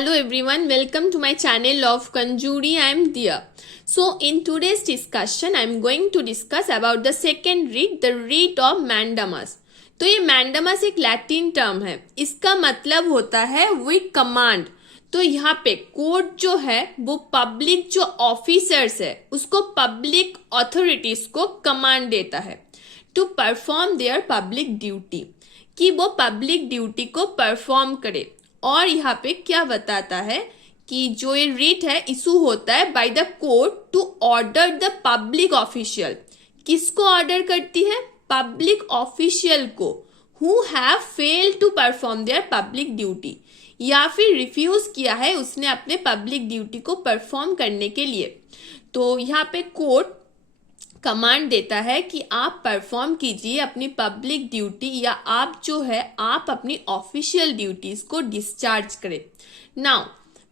Hello everyone, welcome to my channel of Kanjuri. I am Dia. So in today's discussion, I am going to discuss about the second writ, the writ of mandamus. तो ये mandamus एक Latin term है, इसका मतलब होता है with command. तो यहाँ पे कोर्ट जो है वो पब्लिक जो ऑफिसर्स है उसको पब्लिक ऑथोरिटीज को कमांड देता है to perform their public duty, कि वो पब्लिक ड्यूटी को परफॉर्म करे। और यहाँ पे क्या बताता है कि जो ये रिट है इशू होता है by the court to order the public official. किसको ऑर्डर करती है? पब्लिक ऑफिशियल को, who have failed to perform their public duty, या फिर रिफ्यूज किया है उसने अपने पब्लिक ड्यूटी को परफॉर्म करने के लिए। तो यहाँ पे कोर्ट कमांड देता है कि आप परफॉर्म कीजिए अपनी पब्लिक ड्यूटी, या आप जो है आप अपनी ऑफिशियल ड्यूटीज को डिस्चार्ज करें। Now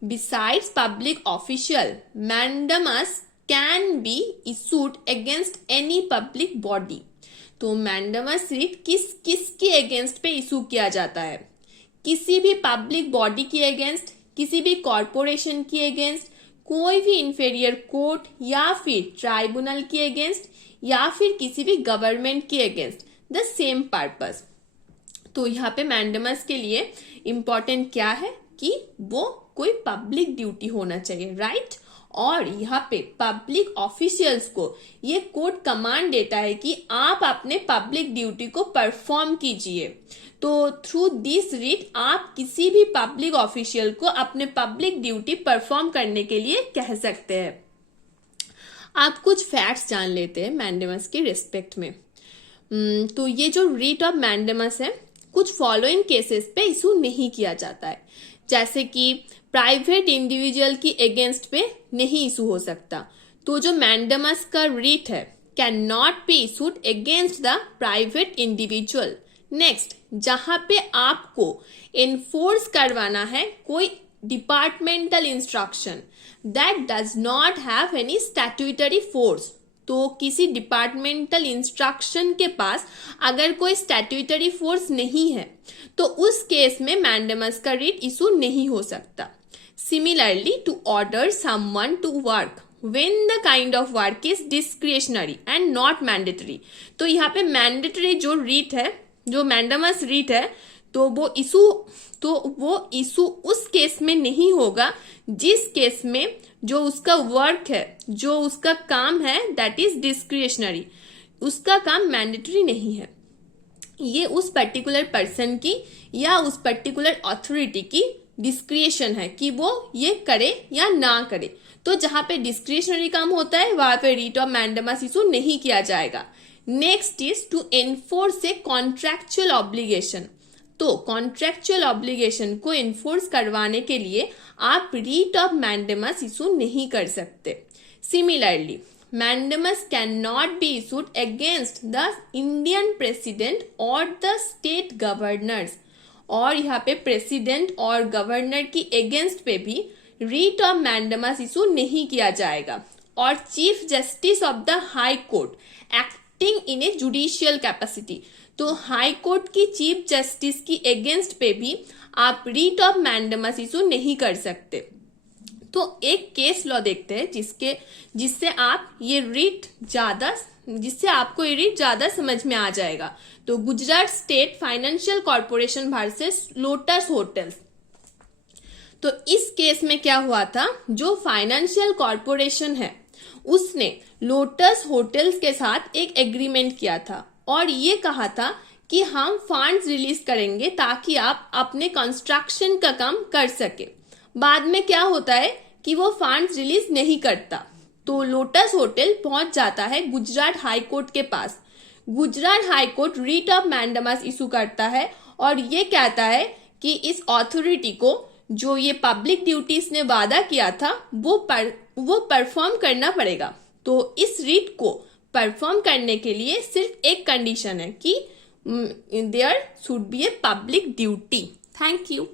besides public official, mandamus can be issued against any public body. तो मैंडामस रिट किसके अगेंस्ट पे इशू किया जाता है? किसी भी पब्लिक बॉडी के अगेंस्ट, किसी भी कॉरपोरेशन के अगेंस्ट, कोई भी इंफीरियर कोर्ट या फिर ट्राइब्यूनल के अगेंस्ट, या फिर किसी भी गवर्नमेंट के अगेंस्ट, द सेम पर्पस। तो यहाँ पे मैंडामस के लिए इंपॉर्टेंट क्या है कि वो कोई पब्लिक ड्यूटी होना चाहिए, राइट? और यहाँ पे पब्लिक ऑफिशियल्स को ये कोर्ट कमांड देता है कि आप अपने पब्लिक ड्यूटी को परफॉर्म कीजिए। तो थ्रू दिस रिट आप किसी भी पब्लिक ऑफिशियल को अपने पब्लिक ड्यूटी परफॉर्म करने के लिए कह सकते हैं। आप कुछ फैक्ट्स जान लेते हैं मैंडामस के रिस्पेक्ट में। तो ये जो रिट ऑफ मैंडामस है कुछ फॉलोइंग केसेस पे इशू नहीं किया जाता है, जैसे कि प्राइवेट इंडिविजुअल की अगेंस्ट पे नहीं इशू हो सकता। तो जो मैंडामस का रिट है can not be issued against the private individual. Next, जहां पे आपको एनफोर्स करवाना है कोई departmental instruction that does not have any statutory force, तो किसी डिपार्टमेंटल इंस्ट्रक्शन के पास अगर कोई स्टैट्यूटरी फोर्स नहीं है तो उस केस में मैंडामस का रिट इशू नहीं हो सकता। Similarly, to order someone to work when the kind of work is discretionary and not mandatory। तो यहाँ पे मैंडेटरी जो रीट है, जो मैंडामस रीट है, तो वो इशू उस केस में नहीं होगा जिस केस में जो उसका वर्क है, जो उसका काम है दैट इज डिस्क्रिशनरी, उसका काम मैंडेटरी नहीं है। ये उस पर्टिकुलर पर्सन की या उस पर्टिकुलर अथॉरिटी की डिस्क्रिशन है कि वो ये करे या ना करे। तो जहां पे डिस्क्रिशनरी काम होता है वहां पे रिट ऑफ मैंडामस इशू नहीं किया जाएगा। Next is to enforce a contractual obligation. तो कॉन्ट्रैक्चुअल ऑब्लिगेशन को एनफोर्स करवाने के लिए आप रिट ऑफ मैंडामस इशू नहीं कर सकते। Similarly, mandamus can not be issued against the Indian president और द स्टेट गवर्नर्स। और यहाँ पे प्रेसिडेंट और गवर्नर की अगेंस्ट पे भी रिट ऑफ मैंडामस इशू नहीं किया जाएगा। और chief justice of the high court acting in a judicial capacity, तो हाई कोर्ट की चीफ जस्टिस की अगेंस्ट पे भी आप रिट ऑफ मैंडामस इशू नहीं कर सकते। तो एक केस लॉ देखते हैं जिससे आपको ये रिट ज्यादा समझ में आ जाएगा। तो Gujarat state financial corporation versus lotus hotels. तो इस केस में क्या हुआ था, जो फाइनेंशियल कॉर्पोरेशन है उसने लोटस होटल्स के साथ एक एग्रीमेंट किया था और ये कहा था कि हम फंड्स रिलीज करेंगे ताकि आप अपने कंस्ट्रक्शन का काम कर सके। बाद में क्या होता है कि वो फंड्स रिलीज नहीं करता, तो लोटस होटल पहुंच जाता है गुजरात हाई कोर्ट के पास। Gujarat high court writ of mandamus issue करता है और ये कहता है कि इस अथॉरिटी को जो ये पब्लिक ड्यूटीज ने वादा किया था वो परफॉर्म करना पड़ेगा। तो इस रिट को परफॉर्म करने के लिए सिर्फ एक कंडीशन है कि there should be a public duty. Thank you.